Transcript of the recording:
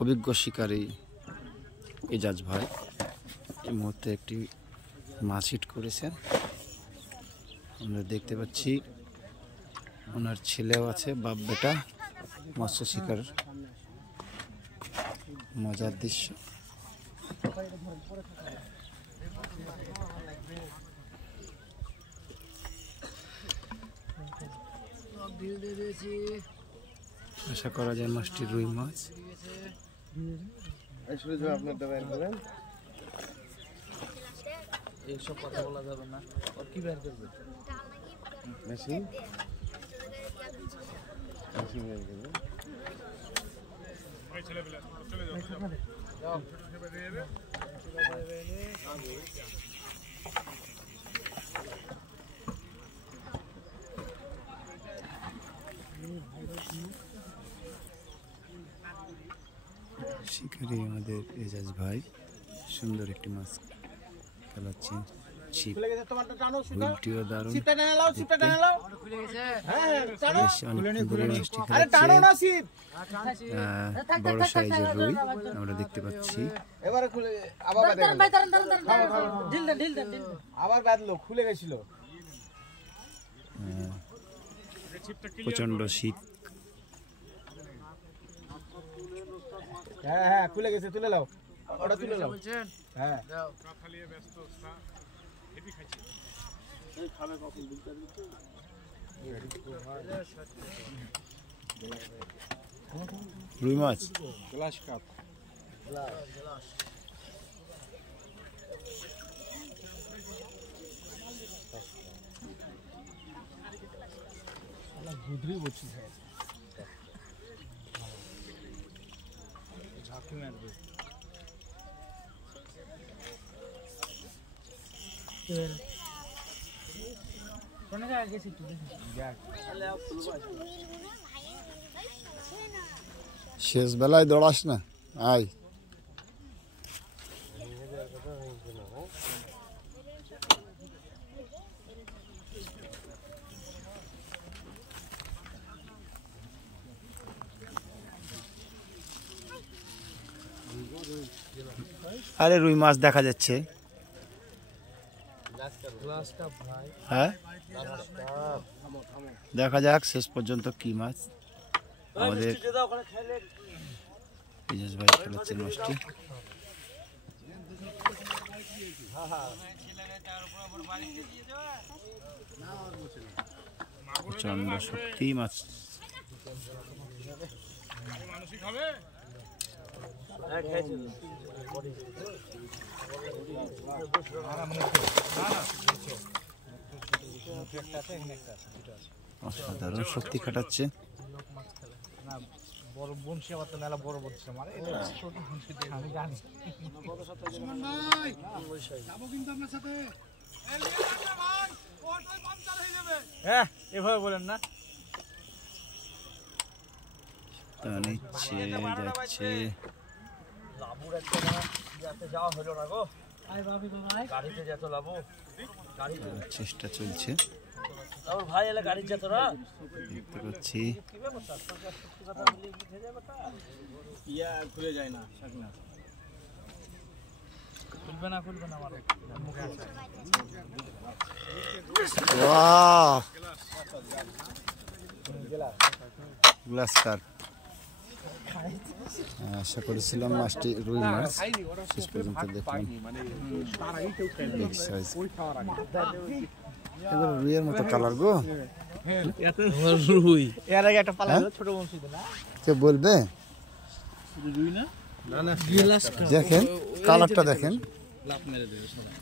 অভিজ্ঞ শিকারী এজাজ ভাই এই মুহূর্তে একটি মাছ হিট করেছেন। আমরা দেখতে পাচ্ছি ওনার ছেলেও আছে, বাপ বেটা মৎস্য শিকার। মজার দৃশ্য। আশা করা যায় মাছটি রুই মাছ। এইসব কথা বলা যাবে না। আর কি বের করবে? মেশিন বের করবে। শিকারি আমাদের এজাজ ভাই সুন্দর একটি মাছ খেলাচ্ছেন। ছিপ হুইলটিও দারুণ, বড় সাইজের রুই আমরা দেখতে পাচ্ছি। প্রচন্ড শীত। হ্যাঁ হ্যাঁ খুলে গেছে, তুলে নাও, ওটা তুলে নাও। হ্যাঁ রুই মাছ গ্লাস কাপ গুদরি বলছি ঝাঁকি মারবে। শেষ বেলায় দৌড়াস না, আয়। আরে রুই মাছ দেখা যাচ্ছে। হ্যাঁ দেখা যাক শেষ পর্যন্ত কি মাছ। আমাদের এজাজ ভাই খেলাচ্ছেন মাছটি। প্রচন্ড শক্তি মাছ। অসাধারণ শক্তি খাটাচ্ছে। বড় বংশী আবার তো মেলা বড় বলছে মানে আমি জানি। হ্যাঁ এভাবে বলেন না। নিচ্ছে যাচ্ছে, লাবুর একটা যাতে যাওয়া হলো না গো। গাড়িতে যেত লাবু, চেষ্টা চলছে। লাবুর ভাই এলে গাড়ি যেত না, দেখতে পাচ্ছি। ইয়া খুলে যায় না, খুলবে না আমার মুখে আছে। Wow, glass cup. আশা করেছিলাম মাছটি রুই মাছ, শেষ পর্যন্ত দেখলাম বিগ সাইজ। এবার রুইয়ের মতো কালার গো। রুই এর আগে একটা পালা ছোট বংশী না, কে বলবে? রুই না না দেখেন কালারটা দেখেন। লাফ মেরে দেবে সবাই।